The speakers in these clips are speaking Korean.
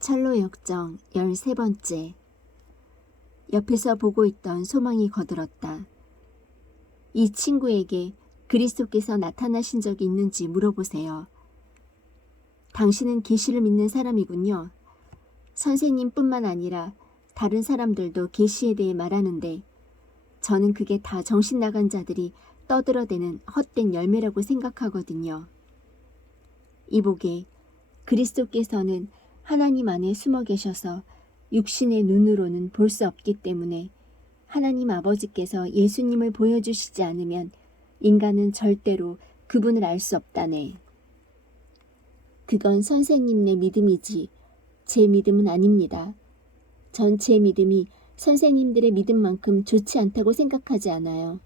철로 역정 13번째. 옆에서 보고 있던 소망이 거들었다. 이 친구에게 그리스도께서 나타나신 적이 있는지 물어보세요. 당신은 계시를 믿는 사람이군요. 선생님뿐만 아니라 다른 사람들도 계시에 대해 말하는데 저는 그게 다 정신 나간 자들이 떠들어대는 헛된 열매라고 생각하거든요. 이보게, 그리스도께서는 하나님 안에 숨어 계셔서 육신의 눈으로는 볼 수 없기 때문에 하나님 아버지께서 예수님을 보여주시지 않으면 인간은 절대로 그분을 알 수 없다네. 그건 선생님네 믿음이지 제 믿음은 아닙니다. 전 제 믿음이 선생님들의 믿음만큼 좋지 않다고 생각하지 않아요.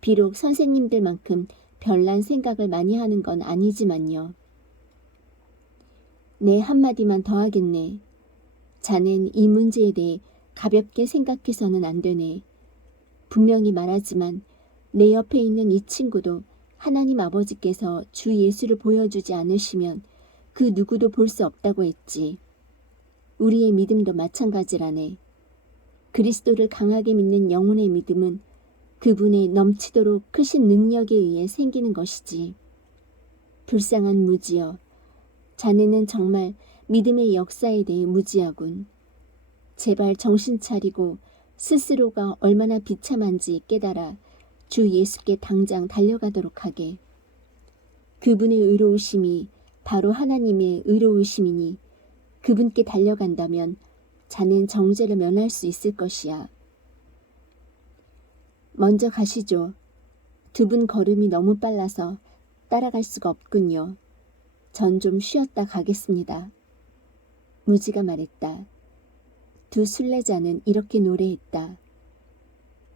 비록 선생님들만큼 별난 생각을 많이 하는 건 아니지만요. 네, 한마디만 더 하겠네. 자넨 이 문제에 대해 가볍게 생각해서는 안 되네. 분명히 말하지만 내 옆에 있는 이 친구도 하나님 아버지께서 주 예수를 보여주지 않으시면 그 누구도 볼 수 없다고 했지. 우리의 믿음도 마찬가지라네. 그리스도를 강하게 믿는 영혼의 믿음은 그분의 넘치도록 크신 능력에 의해 생기는 것이지. 불쌍한 무지여, 자네는 정말 믿음의 역사에 대해 무지하군. 제발 정신 차리고 스스로가 얼마나 비참한지 깨달아 주 예수께 당장 달려가도록 하게. 그분의 의로우심이 바로 하나님의 의로우심이니 그분께 달려간다면 자넨 정죄를 면할 수 있을 것이야. 먼저 가시죠. 두 분 걸음이 너무 빨라서 따라갈 수가 없군요. 전 좀 쉬었다 가겠습니다. 무지가 말했다. 두 순례자는 이렇게 노래했다.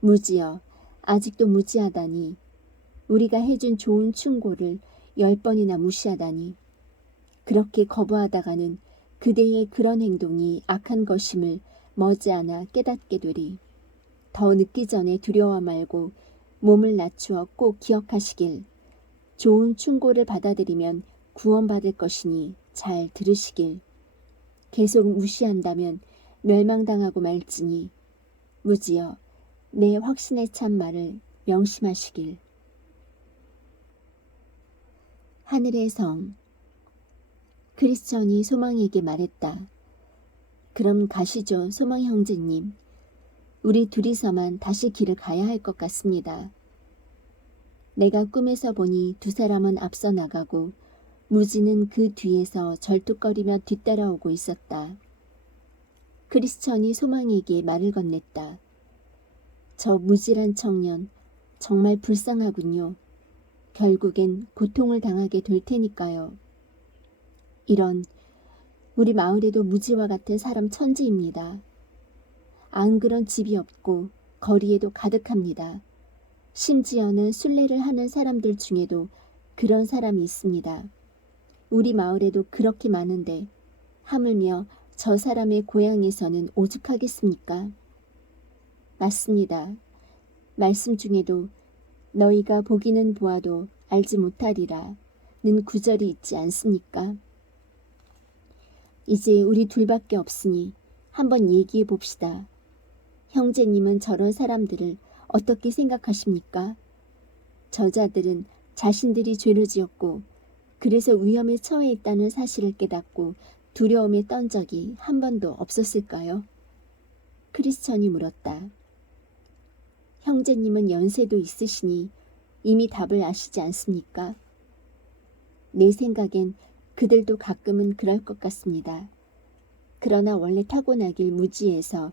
무지여, 아직도 무지하다니. 우리가 해준 좋은 충고를 10번이나 무시하다니. 그렇게 거부하다가는 그대의 그런 행동이 악한 것임을 머지않아 깨닫게 되리. 더 늦기 전에 두려워 말고 몸을 낮추어 꼭 기억하시길. 좋은 충고를 받아들이면 구원받을 것이니 잘 들으시길. 계속 무시한다면 멸망당하고 말지니 무지여, 내 확신에 찬 말을 명심하시길. 하늘의 성. 크리스천이 소망에게 말했다. 그럼 가시죠, 소망 형제님. 우리 둘이서만 다시 길을 가야 할 것 같습니다. 내가 꿈에서 보니 두 사람은 앞서 나가고 무지는 그 뒤에서 절뚝거리며 뒤따라오고 있었다. 크리스천이 소망에게 말을 건넸다. 저 무지란 청년 정말 불쌍하군요. 결국엔 고통을 당하게 될 테니까요. 이런, 우리 마을에도 무지와 같은 사람 천지입니다. 안 그런 집이 없고 거리에도 가득합니다. 심지어는 순례를 하는 사람들 중에도 그런 사람이 있습니다. 우리 마을에도 그렇게 많은데 하물며 저 사람의 고향에서는 오죽하겠습니까? 맞습니다. 말씀 중에도 너희가 보기는 보아도 알지 못하리라 는 구절이 있지 않습니까? 이제 우리 둘밖에 없으니 한번 얘기해 봅시다. 형제님은 저런 사람들을 어떻게 생각하십니까? 저자들은 자신들이 죄를 지었고 그래서 위험에 처해 있다는 사실을 깨닫고 두려움에 떤 적이 한 번도 없었을까요? 크리스천이 물었다. 형제님은 연세도 있으시니 이미 답을 아시지 않습니까? 내 생각엔 그들도 가끔은 그럴 것 같습니다. 그러나 원래 타고나길 무지해서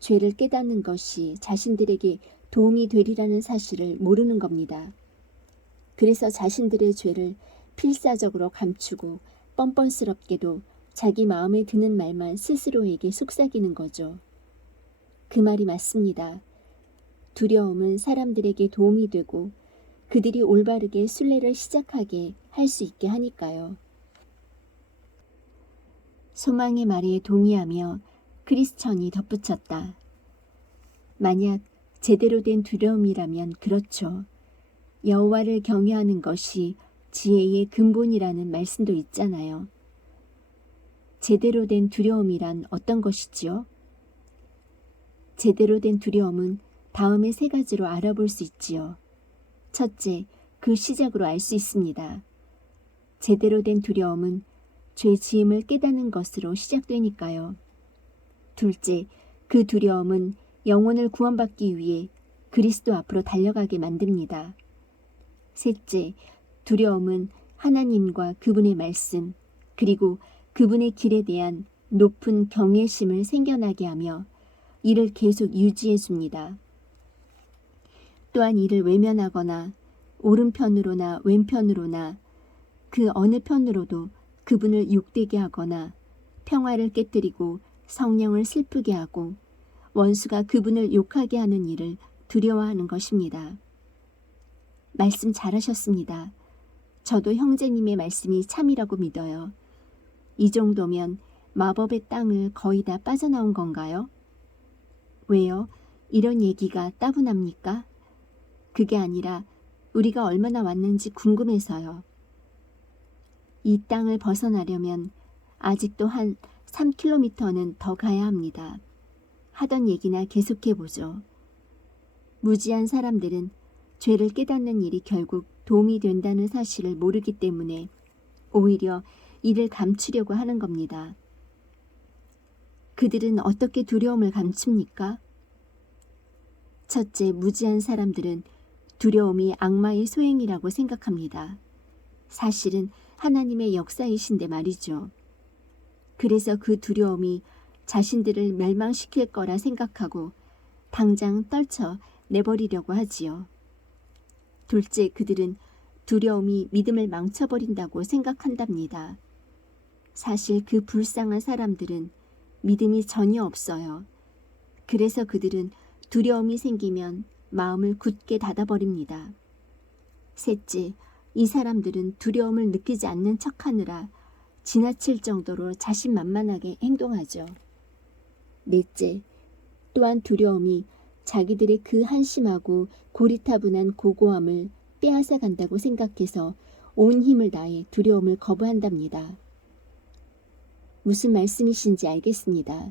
죄를 깨닫는 것이 자신들에게 도움이 되리라는 사실을 모르는 겁니다. 그래서 자신들의 죄를 필사적으로 감추고 뻔뻔스럽게도 자기 마음에 드는 말만 스스로에게 속삭이는 거죠. 그 말이 맞습니다. 두려움은 사람들에게 도움이 되고 그들이 올바르게 순례를 시작하게 할 수 있게 하니까요. 소망의 말에 동의하며 크리스천이 덧붙였다. 만약 제대로 된 두려움이라면 그렇죠. 여호와를 경외하는 것이 지혜의 근본이라는 말씀도 있잖아요. 제대로 된 두려움이란 어떤 것이지요? 제대로 된 두려움은 다음의 세 가지로 알아볼 수 있지요. 첫째, 그 시작으로 알 수 있습니다. 제대로 된 두려움은 죄 지음을 깨닫는 것으로 시작되니까요. 둘째, 그 두려움은 영혼을 구원받기 위해 그리스도 앞으로 달려가게 만듭니다. 셋째, 두려움은 하나님과 그분의 말씀, 그리고 그분의 길에 대한 높은 경외심을 생겨나게 하며 이를 계속 유지해 줍니다. 또한 이를 외면하거나 오른편으로나 왼편으로나 그 어느 편으로도 그분을 욕되게 하거나 평화를 깨뜨리고 성령을 슬프게 하고 원수가 그분을 욕하게 하는 일을 두려워하는 것입니다. 말씀 잘하셨습니다. 저도 형제님의 말씀이 참이라고 믿어요. 이 정도면 마법의 땅을 거의 다 빠져나온 건가요? 왜요? 이런 얘기가 따분합니까? 그게 아니라 우리가 얼마나 왔는지 궁금해서요. 이 땅을 벗어나려면 아직도 한 3km는 더 가야 합니다. 하던 얘기나 계속해보죠. 무지한 사람들은 죄를 깨닫는 일이 결국 도움이 된다는 사실을 모르기 때문에 오히려 이를 감추려고 하는 겁니다. 그들은 어떻게 두려움을 감춥니까? 첫째, 무지한 사람들은 두려움이 악마의 소행이라고 생각합니다. 사실은 하나님의 역사이신데 말이죠. 그래서 그 두려움이 자신들을 멸망시킬 거라 생각하고 당장 떨쳐 내버리려고 하지요. 둘째, 그들은 두려움이 믿음을 망쳐버린다고 생각한답니다. 사실 그 불쌍한 사람들은 믿음이 전혀 없어요. 그래서 그들은 두려움이 생기면 마음을 굳게 닫아버립니다. 셋째, 이 사람들은 두려움을 느끼지 않는 척하느라 지나칠 정도로 자신만만하게 행동하죠. 넷째, 또한 두려움이 자기들의 그 한심하고 고리타분한 고고함을 빼앗아 간다고 생각해서 온 힘을 다해 두려움을 거부한답니다. 무슨 말씀이신지 알겠습니다.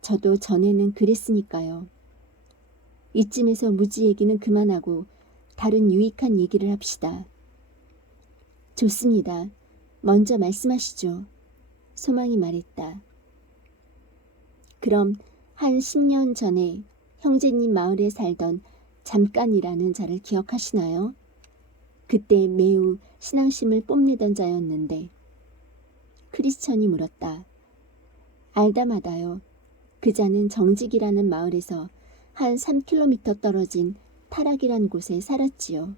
저도 전에는 그랬으니까요. 이쯤에서 무지 얘기는 그만하고 다른 유익한 얘기를 합시다. 좋습니다. 먼저 말씀하시죠. 소망이 말했다. 그럼 한 10년 전에 형제님 마을에 살던 잠깐이라는 자를 기억하시나요? 그때 매우 신앙심을 뽐내던 자였는데. 크리스천이 물었다. 알다마다요. 그 자는 정직이라는 마을에서 한 3km 떨어진 타락이란 곳에 살았지요.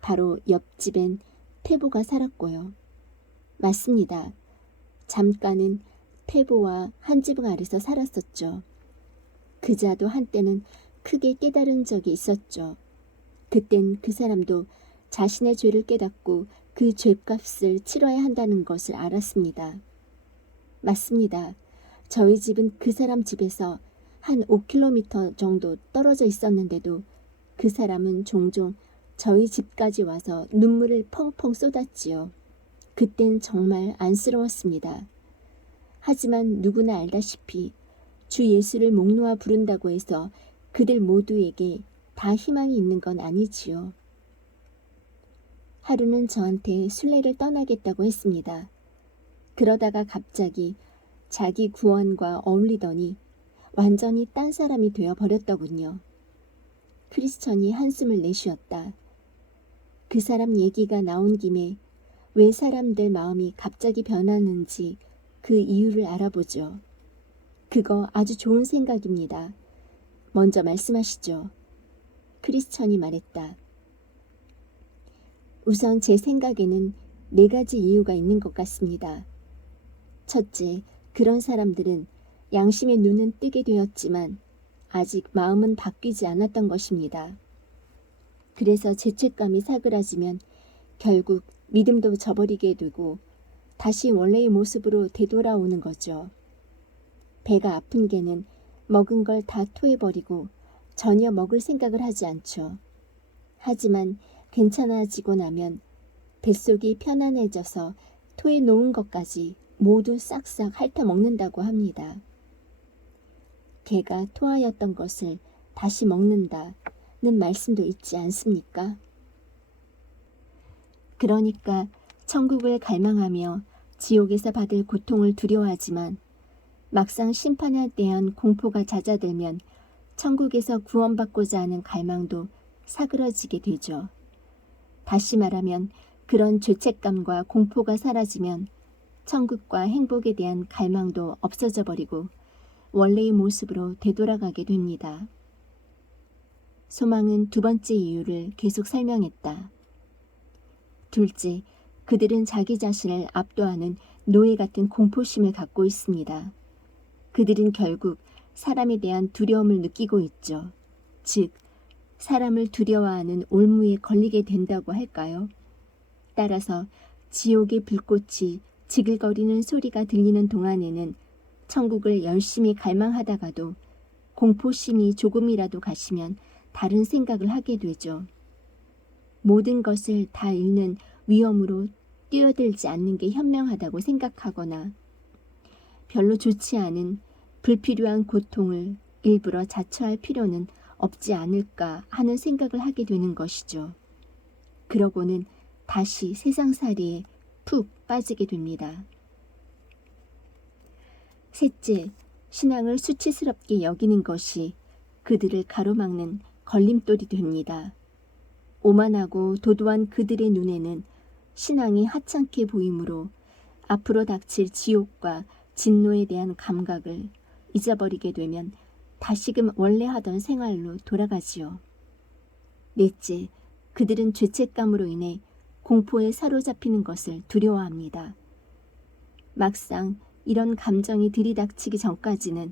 바로 옆집엔 태보가 살았고요. 맞습니다. 잠깐은 태보와 한 지붕 아래서 살았었죠. 그 자도 한때는 크게 깨달은 적이 있었죠. 그땐 그 사람도 자신의 죄를 깨닫고 그 죄값을 치러야 한다는 것을 알았습니다. 맞습니다. 저희 집은 그 사람 집에서 한 5km 정도 떨어져 있었는데도 그 사람은 종종 저희 집까지 와서 눈물을 펑펑 쏟았지요. 그땐 정말 안쓰러웠습니다. 하지만 누구나 알다시피 주 예수를 목 놓아 부른다고 해서 그들 모두에게 다 희망이 있는 건 아니지요. 하루는 저한테 순례를 떠나겠다고 했습니다. 그러다가 갑자기 자기 구원과 어울리더니 완전히 딴 사람이 되어버렸더군요. 크리스천이 한숨을 내쉬었다. 그 사람 얘기가 나온 김에 왜 사람들 마음이 갑자기 변하는지 그 이유를 알아보죠. 그거 아주 좋은 생각입니다. 먼저 말씀하시죠. 크리스천이 말했다. 우선 제 생각에는 4가지 이유가 있는 것 같습니다. 첫째, 그런 사람들은 양심의 눈은 뜨게 되었지만 아직 마음은 바뀌지 않았던 것입니다. 그래서 죄책감이 사그라지면 결국 믿음도 저버리게 되고 다시 원래의 모습으로 되돌아오는 거죠. 배가 아픈 개는 먹은 걸 다 토해버리고 전혀 먹을 생각을 하지 않죠. 하지만 괜찮아지고 나면 뱃속이 편안해져서 토해 놓은 것까지 모두 싹싹 핥아먹는다고 합니다. 개가 토하였던 것을 다시 먹는다는 말씀도 있지 않습니까? 그러니까 천국을 갈망하며 지옥에서 받을 고통을 두려워하지만 막상 심판에 대한 공포가 잦아들면 천국에서 구원받고자 하는 갈망도 사그러지게 되죠. 다시 말하면 그런 죄책감과 공포가 사라지면 천국과 행복에 대한 갈망도 없어져 버리고 원래의 모습으로 되돌아가게 됩니다. 소망은 두 번째 이유를 계속 설명했다. 둘째, 그들은 자기 자신을 압도하는 노예 같은 공포심을 갖고 있습니다. 그들은 결국 사람에 대한 두려움을 느끼고 있죠. 즉, 사람을 두려워하는 올무에 걸리게 된다고 할까요? 따라서 지옥의 불꽃이 지글거리는 소리가 들리는 동안에는 천국을 열심히 갈망하다가도 공포심이 조금이라도 가시면 다른 생각을 하게 되죠. 모든 것을 다 잃는 위험으로 뛰어들지 않는 게 현명하다고 생각하거나 별로 좋지 않은 불필요한 고통을 일부러 자처할 필요는 없지 않을까 하는 생각을 하게 되는 것이죠. 그러고는 다시 세상살이에 푹 빠지게 됩니다. 셋째, 신앙을 수치스럽게 여기는 것이 그들을 가로막는 걸림돌이 됩니다. 오만하고 도도한 그들의 눈에는 신앙이 하찮게 보이므로 앞으로 닥칠 지옥과 진노에 대한 감각을 잊어버리게 되면 다시금 원래 하던 생활로 돌아가지요. 넷째, 그들은 죄책감으로 인해 공포에 사로잡히는 것을 두려워합니다. 막상 이런 감정이 들이닥치기 전까지는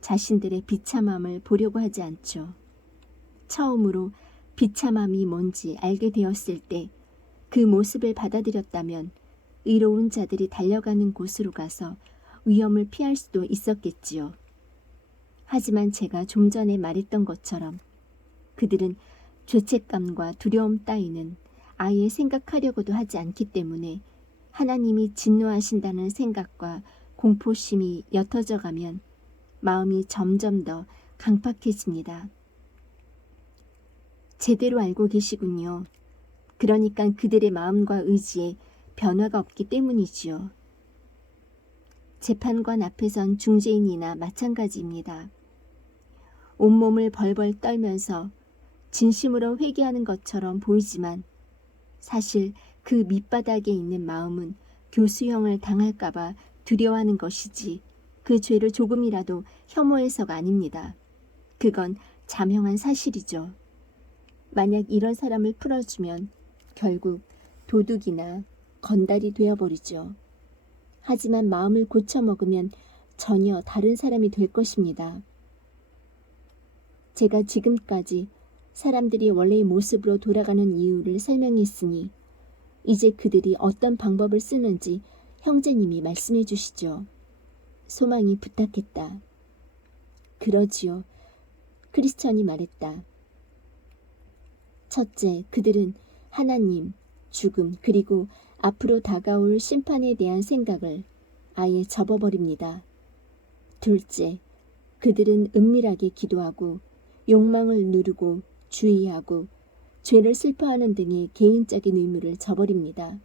자신들의 비참함을 보려고 하지 않죠. 처음으로 비참함이 뭔지 알게 되었을 때 그 모습을 받아들였다면 의로운 자들이 달려가는 곳으로 가서 위험을 피할 수도 있었겠지요. 하지만 제가 좀 전에 말했던 것처럼 그들은 죄책감과 두려움 따위는 아예 생각하려고도 하지 않기 때문에 하나님이 진노하신다는 생각과 공포심이 옅어져 가면 마음이 점점 더 강팍해집니다. 제대로 알고 계시군요. 그러니까 그들의 마음과 의지에 변화가 없기 때문이지요. 재판관 앞에 선 중재인이나 마찬가지입니다. 온몸을 벌벌 떨면서 진심으로 회개하는 것처럼 보이지만 사실 그 밑바닥에 있는 마음은 교수형을 당할까봐 두려워하는 것이지 그 죄를 조금이라도 혐오해서가 아닙니다. 그건 자명한 사실이죠. 만약 이런 사람을 풀어주면 결국 도둑이나 건달이 되어버리죠. 하지만 마음을 고쳐먹으면 전혀 다른 사람이 될 것입니다. 제가 지금까지 사람들이 원래의 모습으로 돌아가는 이유를 설명했으니 이제 그들이 어떤 방법을 쓰는지 형제님이 말씀해 주시죠. 소망이 부탁했다. 그러지요. 크리스천이 말했다. 첫째, 그들은 하나님, 죽음, 그리고 앞으로 다가올 심판에 대한 생각을 아예 접어버립니다. 둘째, 그들은 은밀하게 기도하고 욕망을 누르고 주의하고 죄를 슬퍼하는 등의 개인적인 의무를 저버립니다.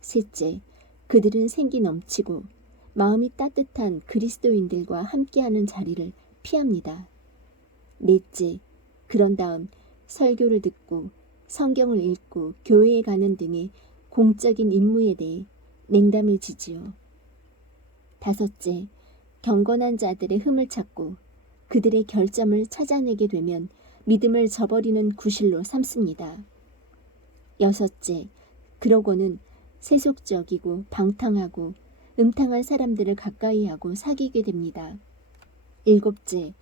셋째, 그들은 생기 넘치고 마음이 따뜻한 그리스도인들과 함께하는 자리를 피합니다. 넷째, 그런 다음 설교를 듣고 성경을 읽고 교회에 가는 등의 공적인 임무에 대해 냉담해지지요. 다섯째, 경건한 자들의 흠을 찾고 그들의 결점을 찾아내게 되면 믿음을 저버리는 구실로 삼습니다. 여섯째, 그러고는 세속적이고 방탕하고 음탕한 사람들을 가까이하고 사귀게 됩니다. 일곱째,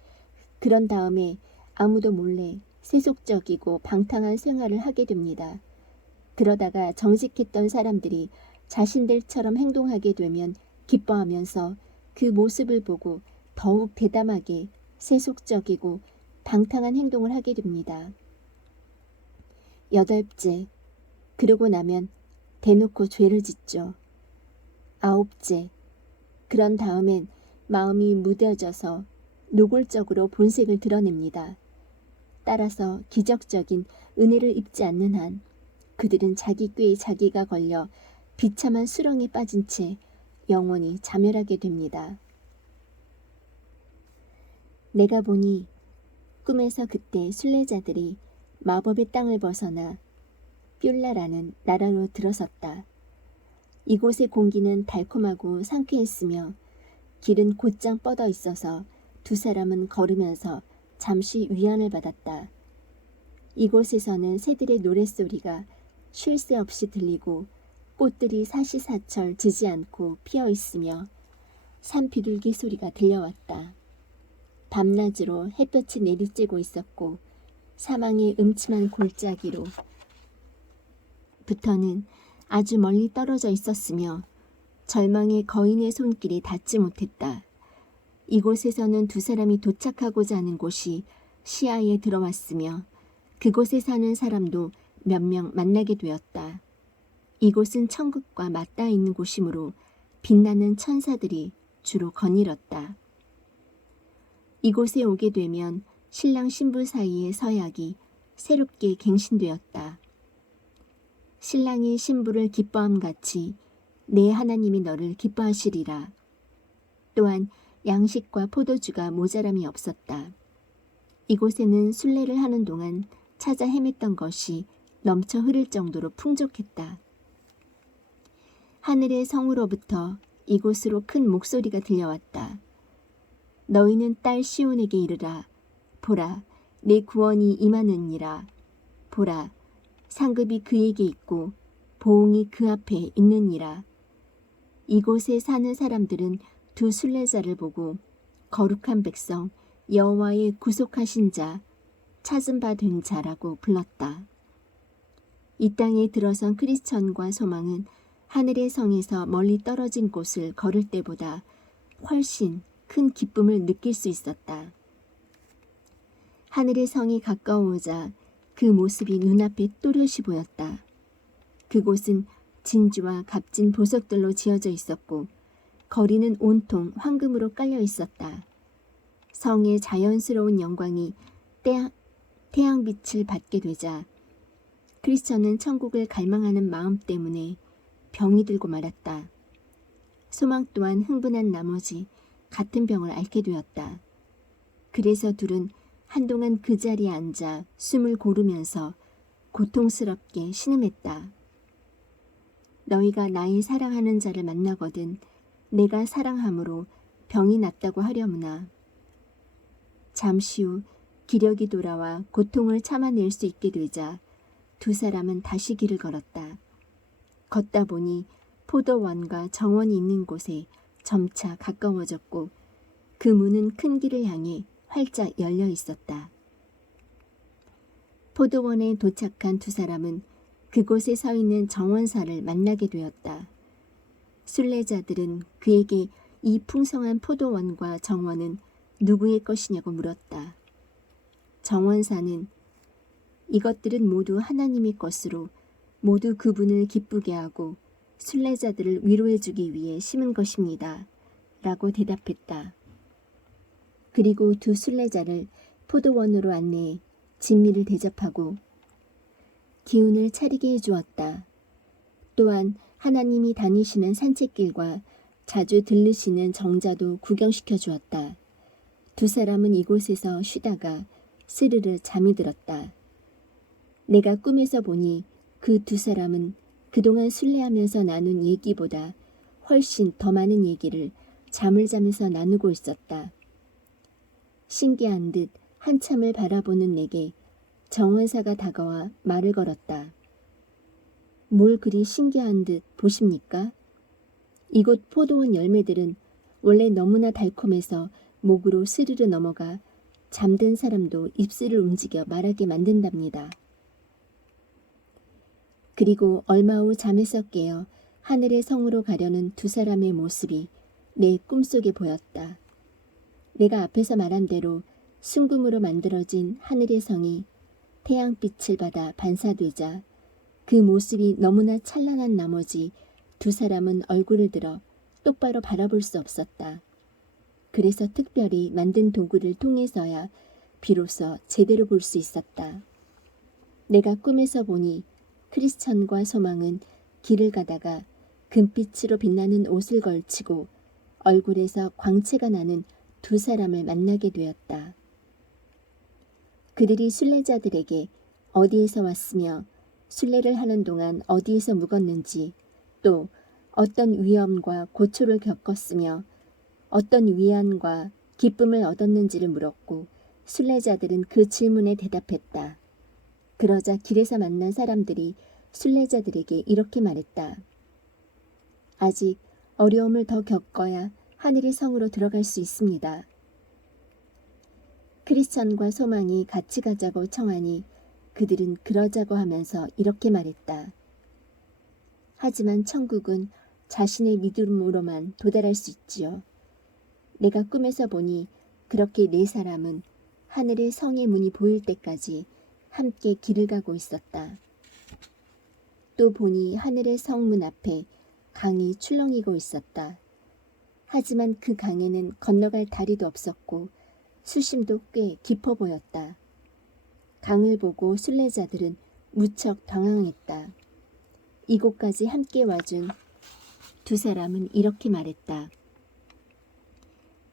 그런 다음에 아무도 몰래 세속적이고 방탕한 생활을 하게 됩니다. 그러다가 정직했던 사람들이 자신들처럼 행동하게 되면 기뻐하면서 그 모습을 보고 더욱 대담하게 세속적이고 방탕한 행동을 하게 됩니다. 여덟째, 그러고 나면 대놓고 죄를 짓죠. 9째, 그런 다음엔 마음이 무뎌져서 노골적으로 본색을 드러냅니다. 따라서 기적적인 은혜를 입지 않는 한 그들은 자기 꾀에 자기가 걸려 비참한 수렁에 빠진 채 영원히 자멸하게 됩니다. 내가 보니 꿈에서 그때 순례자들이 마법의 땅을 벗어나 뷸라라는 나라로 들어섰다. 이곳의 공기는 달콤하고 상쾌했으며 길은 곧장 뻗어 있어서 두 사람은 걸으면서 잠시 위안을 받았다. 이곳에서는 새들의 노랫소리가 쉴 새 없이 들리고 꽃들이 사시사철 지지 않고 피어 있으며 산 비둘기 소리가 들려왔다. 밤낮으로 햇볕이 내리쬐고 있었고 사망의 음침한 골짜기로 부터는 아주 멀리 떨어져 있었으며 절망의 거인의 손길이 닿지 못했다. 이곳에서는 두 사람이 도착하고자 하는 곳이 시야에 들어왔으며 그곳에 사는 사람도 몇 명 만나게 되었다. 이곳은 천국과 맞닿아 있는 곳이므로 빛나는 천사들이 주로 거닐었다. 이곳에 오게 되면 신랑 신부 사이의 서약이 새롭게 갱신되었다. 신랑이 신부를 기뻐함같이 내 하나님이 너를 기뻐하시리라. 또한 양식과 포도주가 모자람이 없었다. 이곳에는 순례를 하는 동안 찾아 헤맸던 것이 넘쳐 흐를 정도로 풍족했다. 하늘의 성으로부터 이곳으로 큰 목소리가 들려왔다. 너희는 딸 시온에게 이르라. 보라, 내 구원이 임하느니라. 보라, 상급이 그에게 있고 보응이 그 앞에 있느니라. 이곳에 사는 사람들은 두 순례자를 보고 거룩한 백성, 여호와의 구속하신 자, 찾은 바 된 자라고 불렀다. 이 땅에 들어선 크리스천과 소망은 하늘의 성에서 멀리 떨어진 곳을 걸을 때보다 훨씬 큰 기쁨을 느낄 수 있었다. 하늘의 성이 가까워오자 그 모습이 눈앞에 또렷이 보였다. 그곳은 진주와 값진 보석들로 지어져 있었고 거리는 온통 황금으로 깔려 있었다. 성의 자연스러운 영광이 태양빛을 받게 되자 크리스천은 천국을 갈망하는 마음 때문에 병이 들고 말았다. 소망 또한 흥분한 나머지 같은 병을 앓게 되었다. 그래서 둘은 한동안 그 자리에 앉아 숨을 고르면서 고통스럽게 신음했다. 너희가 나의 사랑하는 자를 만나거든 내가 사랑함으로 병이 낫다고 하려무나. 잠시 후 기력이 돌아와 고통을 참아낼 수 있게 되자 두 사람은 다시 길을 걸었다. 걷다 보니 포도원과 정원이 있는 곳에 점차 가까워졌고 그 문은 큰 길을 향해 활짝 열려 있었다. 포도원에 도착한 두 사람은 그곳에 서 있는 정원사를 만나게 되었다. 순례자들은 그에게 이 풍성한 포도원과 정원은 누구의 것이냐고 물었다. 정원사는 이것들은 모두 하나님의 것으로 모두 그분을 기쁘게 하고 순례자들을 위로해 주기 위해 심은 것입니다. 라고 대답했다. 그리고 두 순례자를 포도원으로 안내해 진미를 대접하고 기운을 차리게 해주었다. 또한 하나님이 다니시는 산책길과 자주 들르시는 정자도 구경시켜 주었다. 두 사람은 이곳에서 쉬다가 스르르 잠이 들었다. 내가 꿈에서 보니 그 두 사람은 그동안 순례하면서 나눈 얘기보다 훨씬 더 많은 얘기를 잠을 자면서 나누고 있었다. 신기한 듯 한참을 바라보는 내게 정원사가 다가와 말을 걸었다. 뭘 그리 신기한 듯 보십니까? 이곳 포도원 열매들은 원래 너무나 달콤해서 목으로 스르르 넘어가 잠든 사람도 입술을 움직여 말하게 만든답니다. 그리고 얼마 후 잠에서 깨어 하늘의 성으로 가려는 두 사람의 모습이 내 꿈속에 보였다. 내가 앞에서 말한 대로 순금으로 만들어진 하늘의 성이 태양빛을 받아 반사되자 그 모습이 너무나 찬란한 나머지 두 사람은 얼굴을 들어 똑바로 바라볼 수 없었다. 그래서 특별히 만든 도구를 통해서야 비로소 제대로 볼 수 있었다. 내가 꿈에서 보니 크리스천과 소망은 길을 가다가 금빛으로 빛나는 옷을 걸치고 얼굴에서 광채가 나는 두 사람을 만나게 되었다. 그들이 순례자들에게 어디에서 왔으며 순례를 하는 동안 어디에서 묵었는지, 또 어떤 위험과 고초를 겪었으며 어떤 위안과 기쁨을 얻었는지를 물었고, 순례자들은 그 질문에 대답했다. 그러자 길에서 만난 사람들이 순례자들에게 이렇게 말했다. 아직 어려움을 더 겪어야 하늘의 성으로 들어갈 수 있습니다. 크리스천과 소망이 같이 가자고 청하니 그들은 그러자고 하면서 이렇게 말했다. 하지만 천국은 자신의 믿음으로만 도달할 수 있지요. 내가 꿈에서 보니 그렇게 네 사람은 하늘의 성의 문이 보일 때까지 함께 길을 가고 있었다. 또 보니 하늘의 성문 앞에 강이 출렁이고 있었다. 하지만 그 강에는 건너갈 다리도 없었고 수심도 꽤 깊어 보였다. 강을 보고 순례자들은 무척 당황했다. 이곳까지 함께 와준 두 사람은 이렇게 말했다.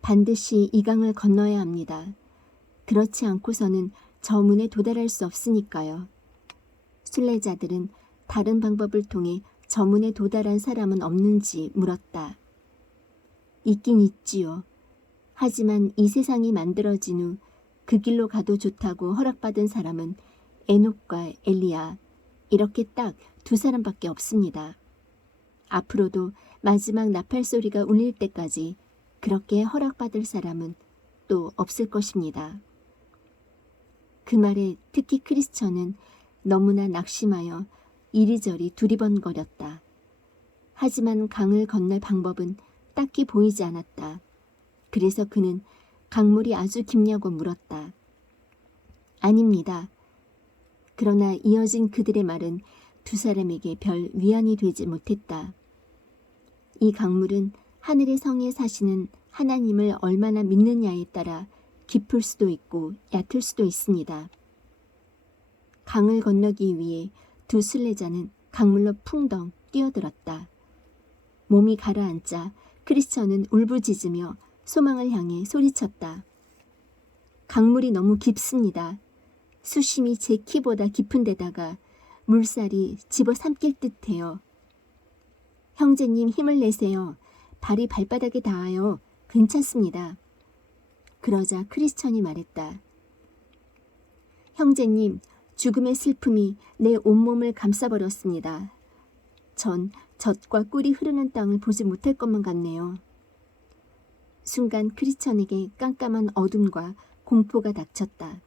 반드시 이 강을 건너야 합니다. 그렇지 않고서는 저 문에 도달할 수 없으니까요. 순례자들은 다른 방법을 통해 저 문에 도달한 사람은 없는지 물었다. 있긴 있지요. 하지만 이 세상이 만들어진 후 그 길로 가도 좋다고 허락받은 사람은 에녹과 엘리야, 이렇게 딱 두 사람밖에 없습니다. 앞으로도 마지막 나팔 소리가 울릴 때까지 그렇게 허락받을 사람은 또 없을 것입니다. 그 말에 특히 크리스천은 너무나 낙심하여 이리저리 두리번거렸다. 하지만 강을 건널 방법은 딱히 보이지 않았다. 그래서 그는 강물이 아주 깊냐고 물었다. 아닙니다. 그러나 이어진 그들의 말은 두 사람에게 별 위안이 되지 못했다. 이 강물은 하늘의 성에 사시는 하나님을 얼마나 믿느냐에 따라 깊을 수도 있고 얕을 수도 있습니다. 강을 건너기 위해 두 순례자는 강물로 풍덩 뛰어들었다. 몸이 가라앉자 크리스천은 울부짖으며 소망을 향해 소리쳤다. 강물이 너무 깊습니다. 수심이 제 키보다 깊은 데다가 물살이 집어삼킬 듯해요. 형제님 힘을 내세요. 발이 발바닥에 닿아요. 괜찮습니다. 그러자 크리스천이 말했다. 형제님, 죽음의 슬픔이 내 온몸을 감싸버렸습니다. 전 젖과 꿀이 흐르는 땅을 보지 못할 것만 같네요. 순간 크리스천에게 깜깜한 어둠과 공포가 닥쳤다.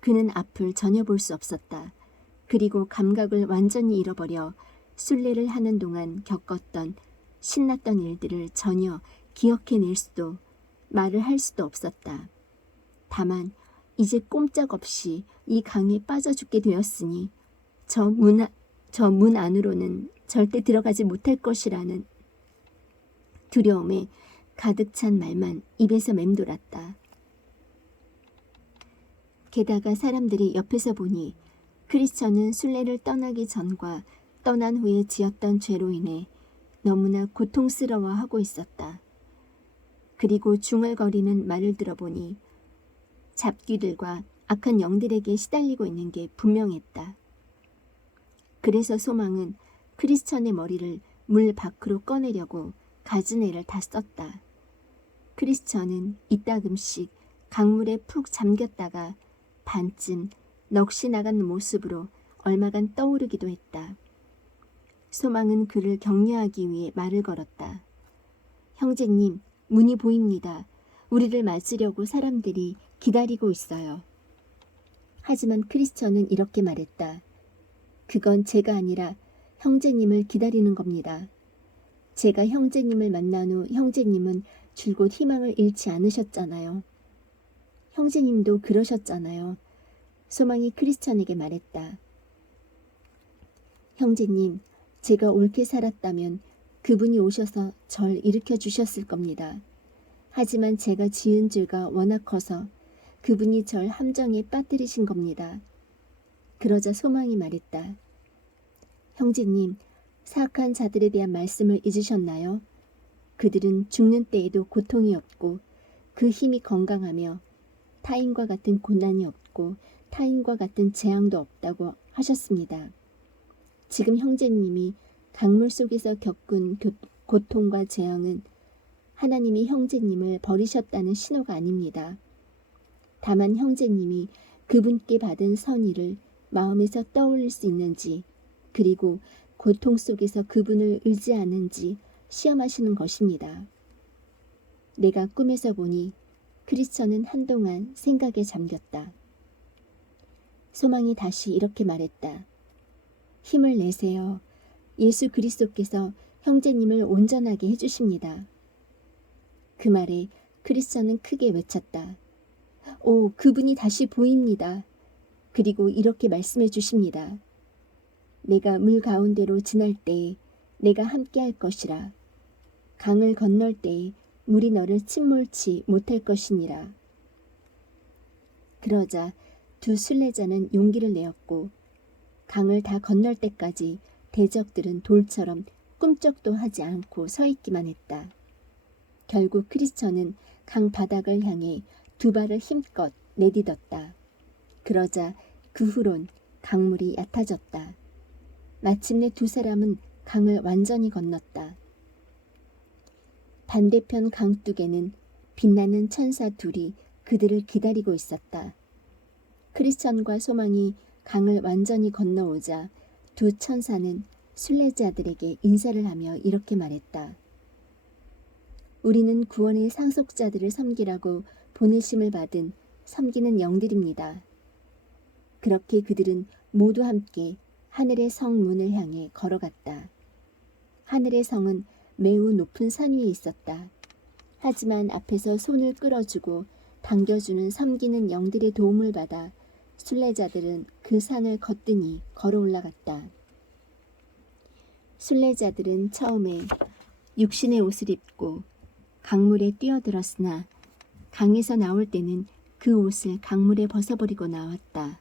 그는 앞을 전혀 볼 수 없었다. 그리고 감각을 완전히 잃어버려 순례를 하는 동안 겪었던 신났던 일들을 전혀 기억해낼 수도 말을 할 수도 없었다. 다만 이제 꼼짝없이 이 강에 빠져 죽게 되었으니 저 문 안으로는 절대 들어가지 못할 것이라는 두려움에 가득 찬 말만 입에서 맴돌았다. 게다가 사람들이 옆에서 보니 크리스천은 순례를 떠나기 전과 떠난 후에 지었던 죄로 인해 너무나 고통스러워하고 있었다. 그리고 중얼거리는 말을 들어보니 잡귀들과 악한 영들에게 시달리고 있는 게 분명했다. 그래서 소망은 크리스천의 머리를 물 밖으로 꺼내려고 가즈네를 다 썼다. 크리스천은 이따금씩 강물에 푹 잠겼다가 반쯤 넋이 나간 모습으로 얼마간 떠오르기도 했다. 소망은 그를 격려하기 위해 말을 걸었다. 형제님, 문이 보입니다. 우리를 맞으려고 사람들이 기다리고 있어요. 하지만 크리스천은 이렇게 말했다. 그건 제가 아니라 형제님을 기다리는 겁니다. 제가 형제님을 만난 후 형제님은 줄곧 희망을 잃지 않으셨잖아요. 형제님도 그러셨잖아요. 소망이 크리스천에게 말했다. 형제님, 제가 옳게 살았다면 그분이 오셔서 절 일으켜 주셨을 겁니다. 하지만 제가 지은 죄가 워낙 커서 그분이 절 함정에 빠뜨리신 겁니다. 그러자 소망이 말했다. 형제님, 사악한 자들에 대한 말씀을 잊으셨나요? 그들은 죽는 때에도 고통이 없고 그 힘이 건강하며 타인과 같은 고난이 없고 타인과 같은 재앙도 없다고 하셨습니다. 지금 형제님이 강물 속에서 겪은 고통과 재앙은 하나님이 형제님을 버리셨다는 신호가 아닙니다. 다만 형제님이 그분께 받은 선의를 마음에서 떠올릴 수 있는지, 그리고 고통 속에서 그분을 의지하는지 시험하시는 것입니다. 내가 꿈에서 보니 크리스천은 한동안 생각에 잠겼다. 소망이 다시 이렇게 말했다. 힘을 내세요. 예수 그리스도께서 형제님을 온전하게 해주십니다. 그 말에 크리스천은 크게 외쳤다. 오, 그분이 다시 보입니다. 그리고 이렇게 말씀해 주십니다. 내가 물 가운데로 지날 때에 내가 함께 할 것이라. 강을 건널 때에 물이 너를 침몰치 못할 것이니라. 그러자 두 순례자는 용기를 내었고 강을 다 건널 때까지 대적들은 돌처럼 꿈쩍도 하지 않고 서 있기만 했다. 결국 크리스천은 강 바닥을 향해 두 발을 힘껏 내딛었다. 그러자 그 후론 강물이 얕아졌다. 마침내 두 사람은 강을 완전히 건넜다. 반대편 강둑에는 빛나는 천사 둘이 그들을 기다리고 있었다. 크리스천과 소망이 강을 완전히 건너오자 두 천사는 순례자들에게 인사를 하며 이렇게 말했다. 우리는 구원의 상속자들을 섬기라고 보내심을 받은 섬기는 영들입니다. 그렇게 그들은 모두 함께 하늘의 성 문을 향해 걸어갔다. 하늘의 성은 매우 높은 산 위에 있었다. 하지만 앞에서 손을 끌어주고 당겨주는 섬기는 영들의 도움을 받아 순례자들은 그 산을 거뜬히 걸어 올라갔다. 순례자들은 처음에 육신의 옷을 입고 강물에 뛰어들었으나 강에서 나올 때는 그 옷을 강물에 벗어버리고 나왔다.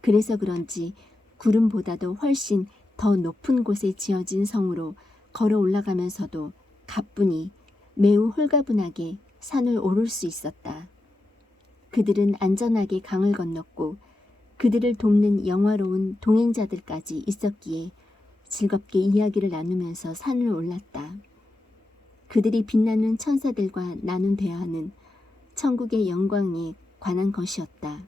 그래서 그런지 구름보다도 훨씬 더 높은 곳에 지어진 성으로 걸어 올라가면서도 가뿐히 매우 홀가분하게 산을 오를 수 있었다. 그들은 안전하게 강을 건넜고 그들을 돕는 영화로운 동행자들까지 있었기에 즐겁게 이야기를 나누면서 산을 올랐다. 그들이 빛나는 천사들과 나눈 대화는 천국의 영광에 관한 것이었다.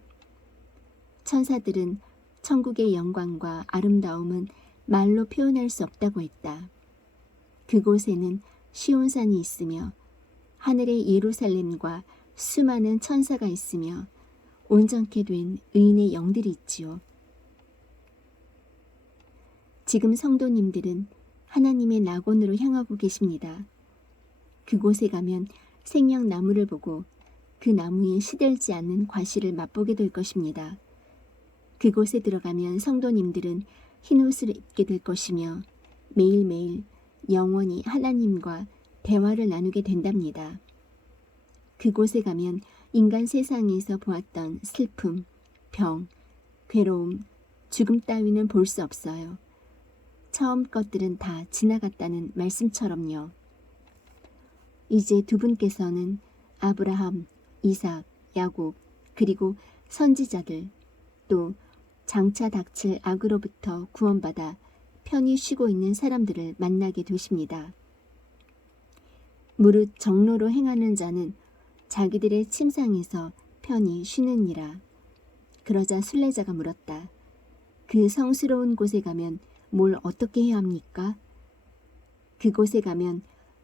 천사들은 천국의 영광과 아름다움은 말로 표현할 수 없다고 했다. 그곳에는 시온산이 있으며 하늘의 예루살렘과 수많은 천사가 있으며 온전케 된 의인의 영들이 있지요. 지금 성도님들은 하나님의 낙원으로 향하고 계십니다. 그곳에 가면 생명나무를 보고 그 나무에 시들지 않는 과실을 맛보게 될 것입니다. 그곳에 들어가면 성도님들은 흰옷을 입게 될 것이며 매일매일 영원히 하나님과 대화를 나누게 된답니다. 그곳에 가면 인간 세상에서 보았던 슬픔, 병, 괴로움, 죽음 따위는 볼 수 없어요. 처음 것들은 다 지나갔다는 말씀처럼요. 이제 두 분께서는 아브라함, 이삭, 야곱, 그리고 선지자들, 또 장차 닥칠 악으로부터 구원받아 편히 쉬고 있는 사람들을 만나게 되십니다. 무릇 정로로 행하는 자는 자기들의 침상에서 편히 쉬느니라. 그러자 순례자가 물었다. 그 성스러운 곳에 가면 뭘 어떻게 해야 합니까? 그곳에 가면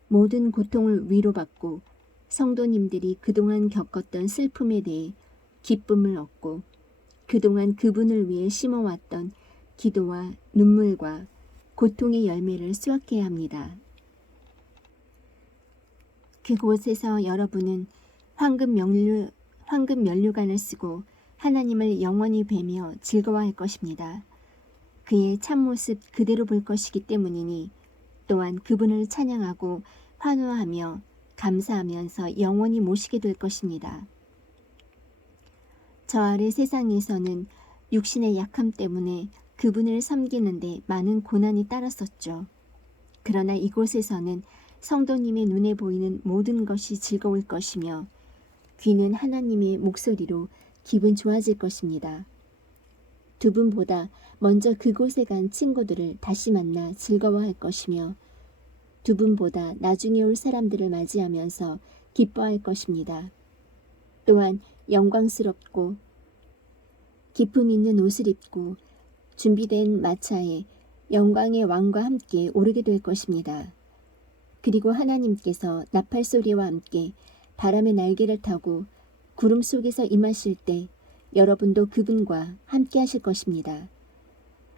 모든 고통을 위로받고 성도님들이 그동안 겪었던 슬픔에 대해 기쁨을 얻고 그동안 그분을 위해 심어왔던 기도와 눈물과 고통의 열매를 수확해야 합니다. 그곳에서 여러분은 황금 면류관을 쓰고 하나님을 영원히 뵈며 즐거워할 것입니다. 그의 참모습 그대로 볼 것이기 때문이니 또한 그분을 찬양하고 환호하며 감사하면서 영원히 모시게 될 것입니다. 저 아래 세상에서는 육신의 약함 때문에 그분을 섬기는데 많은 고난이 따랐었죠. 그러나 이곳에서는 성도님의 눈에 보이는 모든 것이 즐거울 것이며 귀는 하나님의 목소리로 기분 좋아질 것입니다. 두 분보다 먼저 그곳에 간 친구들을 다시 만나 즐거워할 것이며 두 분보다 나중에 올 사람들을 맞이하면서 기뻐할 것입니다. 또한 영광스럽고 기품 있는 옷을 입고 준비된 마차에 영광의 왕과 함께 오르게 될 것입니다. 그리고 하나님께서 나팔 소리와 함께 바람의 날개를 타고 구름 속에서 임하실 때 여러분도 그분과 함께 하실 것입니다.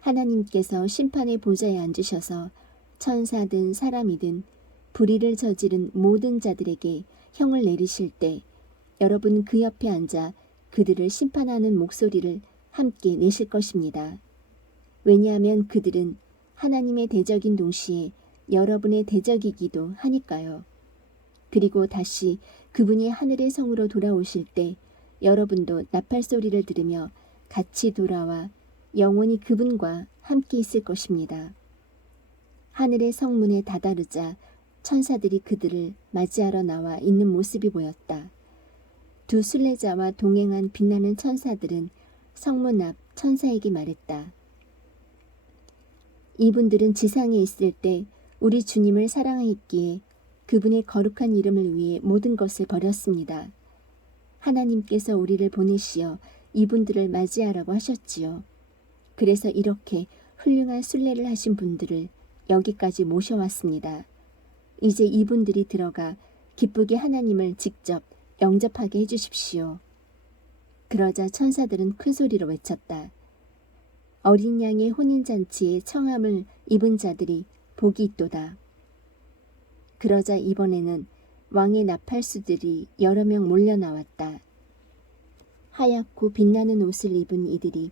하나님께서 심판의 보좌에 앉으셔서 천사든 사람이든 불의를 저지른 모든 자들에게 형을 내리실 때 여러분 그 옆에 앉아 그들을 심판하는 목소리를 함께 내실 것입니다. 왜냐하면 그들은 하나님의 대적인 동시에 여러분의 대적이기도 하니까요. 그리고 다시 그분이 하늘의 성으로 돌아오실 때 여러분도 나팔 소리를 들으며 같이 돌아와 영원히 그분과 함께 있을 것입니다. 하늘의 성문에 다다르자 천사들이 그들을 맞이하러 나와 있는 모습이 보였다. 두 순례자와 동행한 빛나는 천사들은 성문 앞 천사에게 말했다. 이분들은 지상에 있을 때 우리 주님을 사랑했기에 그분의 거룩한 이름을 위해 모든 것을 버렸습니다. 하나님께서 우리를 보내시어 이분들을 맞이하라고 하셨지요. 그래서 이렇게 훌륭한 순례를 하신 분들을 여기까지 모셔왔습니다. 이제 이분들이 들어가 기쁘게 하나님을 직접 영접하게 해주십시오. 그러자 천사들은 큰 소리로 외쳤다. 어린 양의 혼인잔치에 청함을 입은 자들이 복이 있도다. 그러자 이번에는 왕의 나팔수들이 여러 명 몰려 나왔다. 하얗고 빛나는 옷을 입은 이들이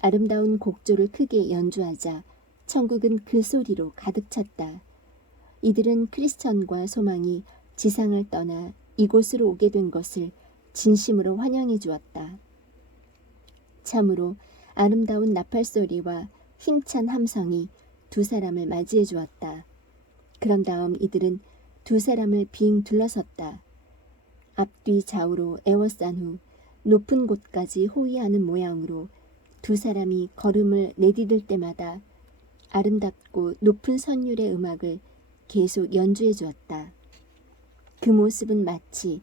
아름다운 곡조를 크게 연주하자 천국은 그 소리로 가득 찼다. 이들은 크리스천과 소망이 지상을 떠나 이곳으로 오게 된 것을 진심으로 환영해 주었다. 참으로 아름다운 나팔 소리와 힘찬 함성이 두 사람을 맞이해 주었다. 그런 다음 이들은 두 사람을 빙 둘러섰다. 앞뒤 좌우로 에워싼 후 높은 곳까지 호위하는 모양으로 두 사람이 걸음을 내디딜 때마다 아름답고 높은 선율의 음악을 계속 연주해 주었다. 그 모습은 마치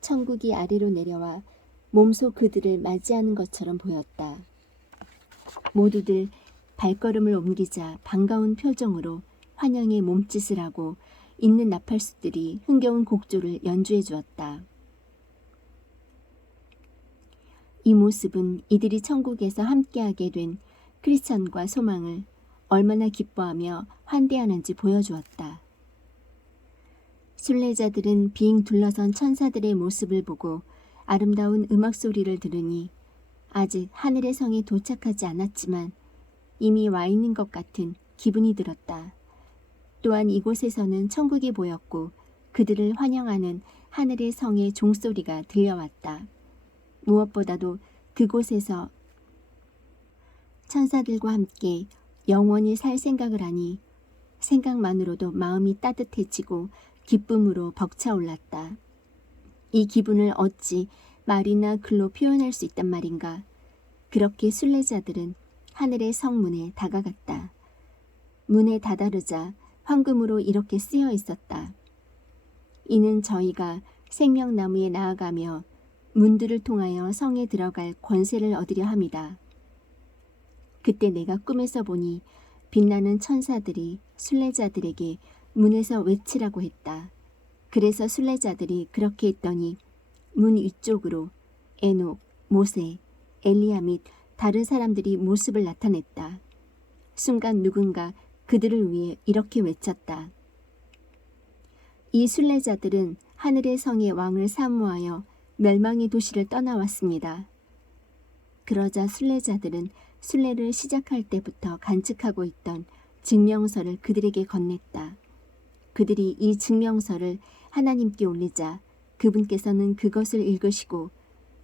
천국이 아래로 내려와 몸소 그들을 맞이하는 것처럼 보였다. 모두들 발걸음을 옮기자 반가운 표정으로 환영의 몸짓을 하고 있는 나팔수들이 흥겨운 곡조를 연주해 주었다. 이 모습은 이들이 천국에서 함께하게 된 크리스천과 소망을 얼마나 기뻐하며 환대하는지 보여주었다. 순례자들은 빙 둘러선 천사들의 모습을 보고 아름다운 음악 소리를 들으니 아직 하늘의 성에 도착하지 않았지만 이미 와 있는 것 같은 기분이 들었다. 또한 이곳에서는 천국이 보였고 그들을 환영하는 하늘의 성의 종소리가 들려왔다. 무엇보다도 그곳에서 천사들과 함께 영원히 살 생각을 하니 생각만으로도 마음이 따뜻해지고 기쁨으로 벅차올랐다. 이 기분을 어찌 말이나 글로 표현할 수 있단 말인가. 그렇게 순례자들은 하늘의 성문에 다가갔다. 문에 다다르자 황금으로 이렇게 쓰여 있었다. 이는 저희가 생명나무에 나아가며 문들을 통하여 성에 들어갈 권세를 얻으려 함이다. 그때 내가 꿈에서 보니 빛나는 천사들이 순례자들에게 문에서 외치라고 했다. 그래서 순례자들이 그렇게 했더니 문 위쪽으로 에녹, 모세, 엘리야 및 다른 사람들이 모습을 나타냈다. 순간 누군가 그들을 위해 이렇게 외쳤다. 이 순례자들은 하늘의 성의 왕을 사모하여 멸망의 도시를 떠나왔습니다. 그러자 순례자들은 순례를 시작할 때부터 간직하고 있던 증명서를 그들에게 건넸다. 그들이 이 증명서를 하나님께 올리자 그분께서는 그것을 읽으시고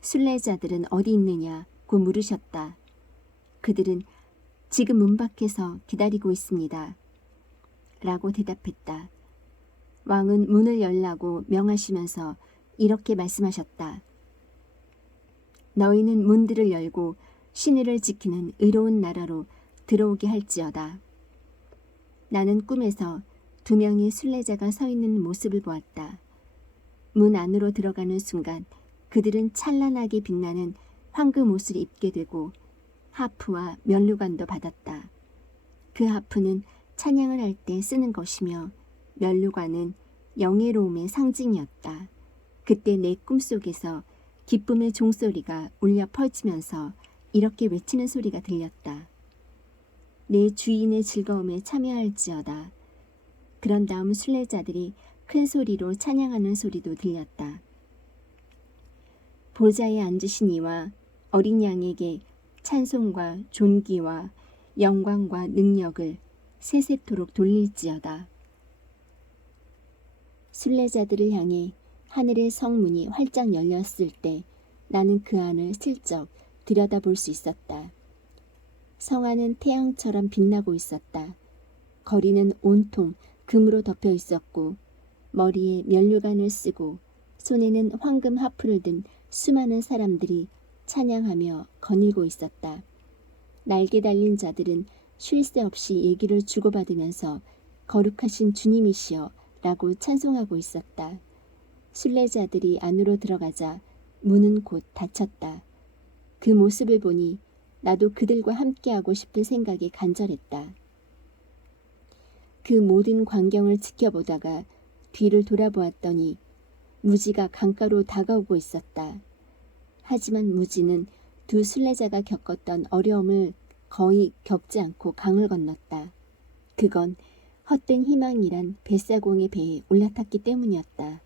순례자들은 어디 있느냐고 물으셨다. 그들은 지금 문 밖에서 기다리고 있습니다. 라고 대답했다. 왕은 문을 열라고 명하시면서 이렇게 말씀하셨다. 너희는 문들을 열고 신의를 지키는 의로운 나라로 들어오게 할지어다. 나는 꿈에서 2명의 순례자가 서 있는 모습을 보았다. 문 안으로 들어가는 순간 그들은 찬란하게 빛나는 황금 옷을 입게 되고 하프와 면류관도 받았다. 그 하프는 찬양을 할 때 쓰는 것이며 면류관은 영예로움의 상징이었다. 그때 내 꿈속에서 기쁨의 종소리가 울려 퍼지면서 이렇게 외치는 소리가 들렸다. 내 주인의 즐거움에 참여할지어다. 그런 다음 순례자들이 큰 소리로 찬양하는 소리도 들렸다. 보좌에 앉으신 이와 어린 양에게 찬송과 존귀와 영광과 능력을 세세토록 돌릴지어다. 순례자들을 향해 하늘의 성문이 활짝 열렸을 때 나는 그 안을 슬쩍 들여다볼 수 있었다. 성 안은 태양처럼 빛나고 있었다. 거리는 온통 금으로 덮여 있었고 머리에 면류관을 쓰고 손에는 황금 하프를 든 수많은 사람들이 찬양하며 거닐고 있었다. 날개 달린 자들은 쉴 새 없이 얘기를 주고받으면서 거룩하신 주님이시여 라고 찬송하고 있었다. 순례자들이 안으로 들어가자 문은 곧 닫혔다. 그 모습을 보니 나도 그들과 함께하고 싶은 생각이 간절했다. 그 모든 광경을 지켜보다가 뒤를 돌아보았더니 무지가 강가로 다가오고 있었다. 하지만 무지는 2 순례자가 겪었던 어려움을 거의 겪지 않고 강을 건넜다. 그건 헛된 희망이란 뱃사공의 배에 올라탔기 때문이었다.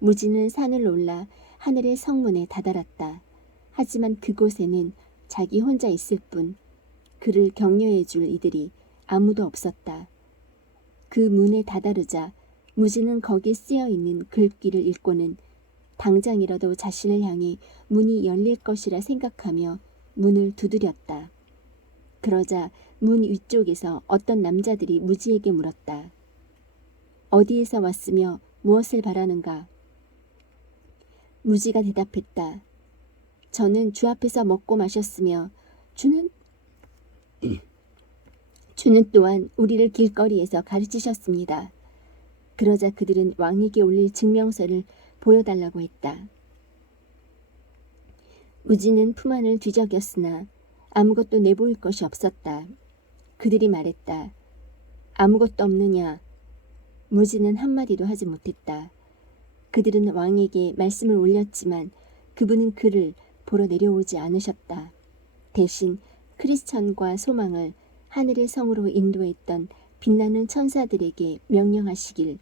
무지는 산을 올라 하늘의 성문에 다다랐다. 하지만 그곳에는 자기 혼자 있을 뿐 그를 격려해 줄 이들이 아무도 없었다. 그 문에 다다르자 무지는 거기 쓰여있는 글귀를 읽고는 당장이라도 자신을 향해 문이 열릴 것이라 생각하며 문을 두드렸다. 그러자 문 위쪽에서 어떤 남자들이 무지에게 물었다. 어디에서 왔으며 무엇을 바라는가? 무지가 대답했다. 저는 주 앞에서 먹고 마셨으며 주는 또한 우리를 길거리에서 가르치셨습니다. 그러자 그들은 왕에게 올릴 증명서를 보여달라고 했다. 무지는 품 안을 뒤적였으나 아무것도 내보일 것이 없었다. 그들이 말했다. 아무것도 없느냐? 무지는 한마디도 하지 못했다. 그들은 왕에게 말씀을 올렸지만 그분은 그를 보러 내려오지 않으셨다. 대신 크리스천과 소망을 하늘의 성으로 인도했던 빛나는 천사들에게 명령하시길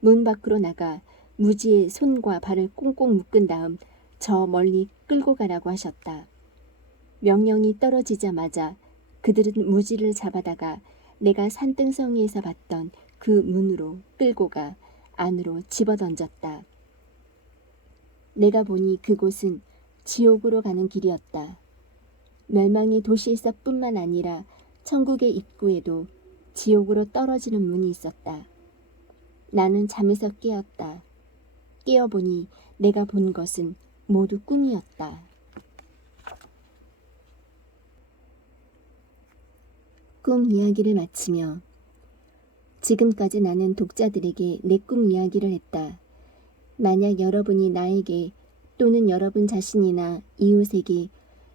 문 밖으로 나가 무지의 손과 발을 꽁꽁 묶은 다음 저 멀리 끌고 가라고 하셨다. 명령이 떨어지자마자 그들은 무지를 잡아다가 내가 산등성이에서 봤던 그 문으로 끌고 가 안으로 집어던졌다. 내가 보니 그곳은 지옥으로 가는 길이었다. 멸망의 도시에서 뿐만 아니라 천국의 입구에도 지옥으로 떨어지는 문이 있었다. 나는 잠에서 깨었다. 깨어보니 내가 본 것은 모두 꿈이었다. 꿈 이야기를 마치며 지금까지 나는 독자들에게 내 꿈 이야기를 했다. 만약 여러분이 나에게 또는 여러분 자신이나 이웃에게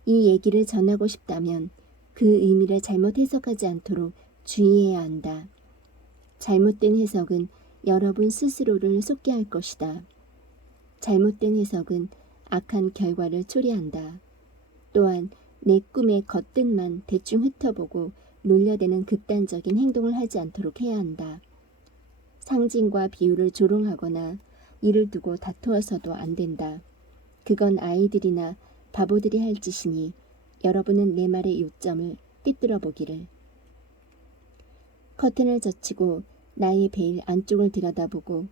이 얘기를 전하고 싶다면 그 의미를 잘못 해석하지 않도록 주의해야 한다. 잘못된 해석은 여러분 스스로를 속게 할 것이다. 잘못된 해석은 악한 결과를 초래한다. 또한 내 꿈의 겉뜻만 대충 훑어보고 놀려대는 극단적인 행동을 하지 않도록 해야 한다. 상징과 비유를 조롱하거나 이를 두고 다투어서도 안 된다. 그건 아이들이나 바보들이 할 짓이니 여러분은 내 말의 요점을 꿰뚫어 보기를. 커튼을 젖히고 나의 베일 안쪽을 들여다보고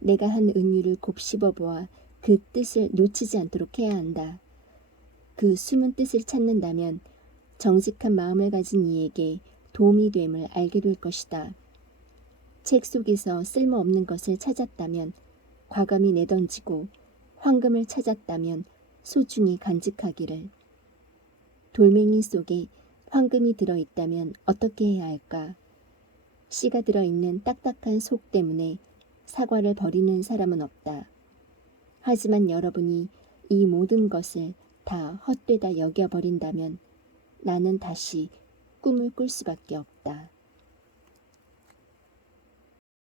내가 한 은유를 곱씹어 보아 그 뜻을 놓치지 않도록 해야 한다. 그 숨은 뜻을 찾는다면 정직한 마음을 가진 이에게 도움이 됨을 알게 될 것이다. 책 속에서 쓸모없는 것을 찾았다면 과감히 내던지고 황금을 찾았다면 소중히 간직하기를. 돌멩이 속에 황금이 들어있다면 어떻게 해야 할까? 씨가 들어있는 딱딱한 속 때문에 사과를 버리는 사람은 없다. 하지만 여러분이 이 모든 것을 다 헛되다 여겨버린다면 나는 다시 꿈을 꿀 수밖에 없다.